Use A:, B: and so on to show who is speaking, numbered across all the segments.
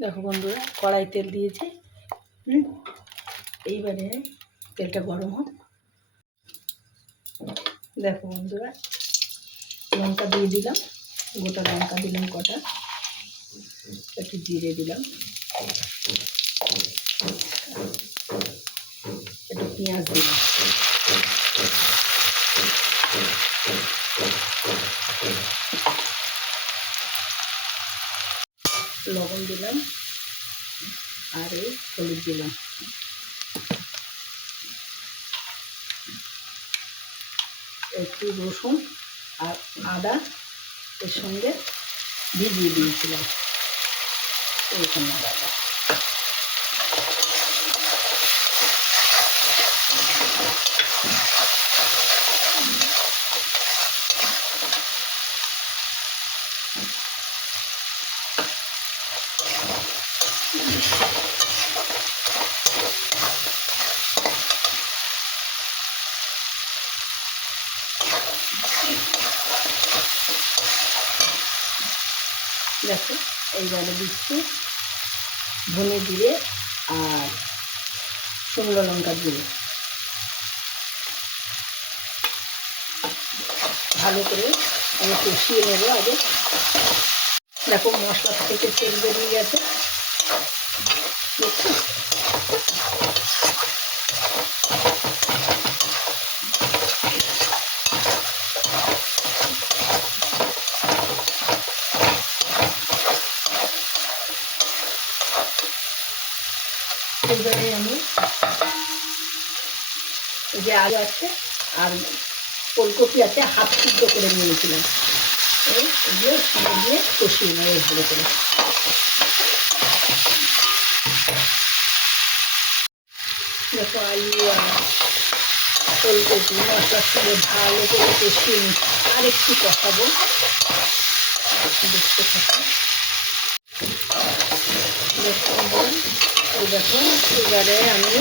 A: দেখো বন্ধুরা, কড়াই তেল দিয়েছে। এইবারে তেলটা গরম হোক। দেখো বন্ধুরা, লঙ্কা দিয়ে দিলাম, গোটা লঙ্কা দিলাম কটা। একটু জিরে দিলাম। একটু পেঁয়াজ দিলাম। লবণ দিলাম আর এই হলুদ দিলাম। একটু রসুন আর আদা এর সঙ্গে ভিজিয়ে দিয়েছিলাম। এরকম আদা। দেখো এইবারে দিচ্ছি ধনে দিয়ে আর শুকনো লঙ্কা দিয়ে। ভালো করে আমি কষিয়ে নেব আগে। দেখো মশলা থেকে তেল বেরিয়ে গেছে। দেখছ এইবারে আমি এই যে আলু আছে আর ফুলকপি আছে, হাফ সিদ্ধ করে নিয়েছিলাম। দিয়ে সঙ্গে দিয়ে কষিয়ে ভালো করে। দেখো আলু আর ফুলকপি মশলার সঙ্গে ভালো করে কষিয়ে নিচ্ছি। আর একটু কষাবো। দেখতে থাকি। দেখুন এবারে আমি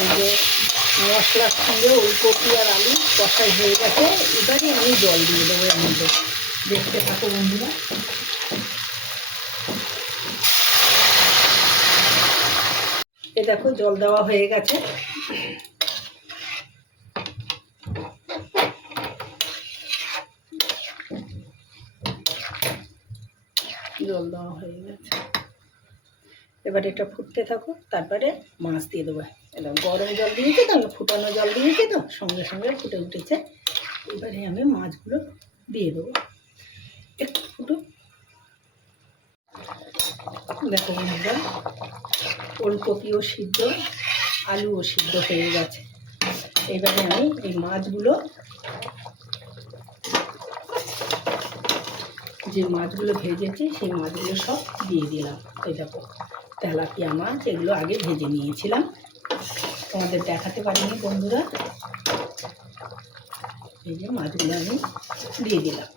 A: এই যে মশলার সঙ্গে ওলকপি আর আলু কষাই হয়ে গেছে। এবারে আমি জল দিয়ে দেবো এর মধ্যে। দেখতে থাকো বন্ধুরা। এ দেখো, জল দেওয়া হয়ে গেছে। জল দেওয়া হয়ে গেছে। এবার এটা ফুটতে থাকো তারপরে মাছ দিয়ে দেবো। এবার গরম জল দিয়েছি তো ফুটানো জল দিয়েছি তো, সঙ্গে সঙ্গে ফুটে উঠেছে। এবারে আমি মাছগুলো দিয়ে দেবো। একটু ফুটো দেখো বন্ধুরা, ওলকপিও সিদ্ধ, আলুও সিদ্ধ হয়ে গেছে। এবারে আমি এই মাছগুলো, যে মাছগুলো ভেজেছি, সেই মাছগুলো সব দিয়ে দিলাম। এই দেখো তেলাপিয়া মাছ এগুলো আগে ভেজে নিয়েছিলাম। তোমাদের দেখাতে পারিনি বন্ধুরা। এই যে মাছগুলো আমি দিয়ে দিলাম।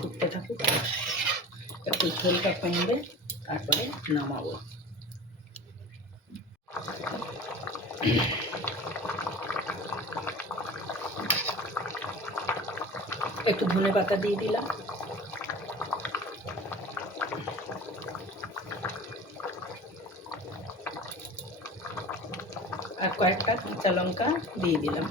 A: ফুটতে থাকুক। একটু ঝোলটা কমবে, তারপরে নামাবো। একটু ধনে পাতা দিয়ে দিলাম। আর কয়েকটা কাঁচা লঙ্কা দিয়ে দিলাম।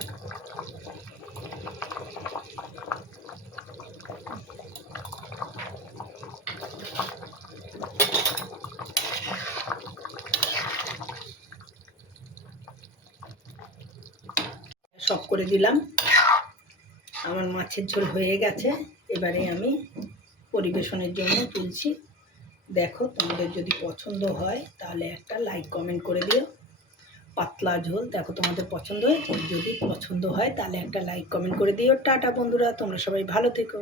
A: সব করে দিলাম। আমার মাছের ঝোল হয়ে গেছে। এবারে আমি পরিবেশনের জন্য তুলছি। দেখো তোমাদের যদি পছন্দ হয়, তাহলে একটা লাইক কমেন্ট করে দিও। পাতলা ঝোল, দেখো তোমাদের পছন্দ হয়। যদি পছন্দ হয়, তাহলে একটা লাইক কমেন্ট করে দিও। টাটা বন্ধুরা, তোমরা সবাই ভালো থেকো।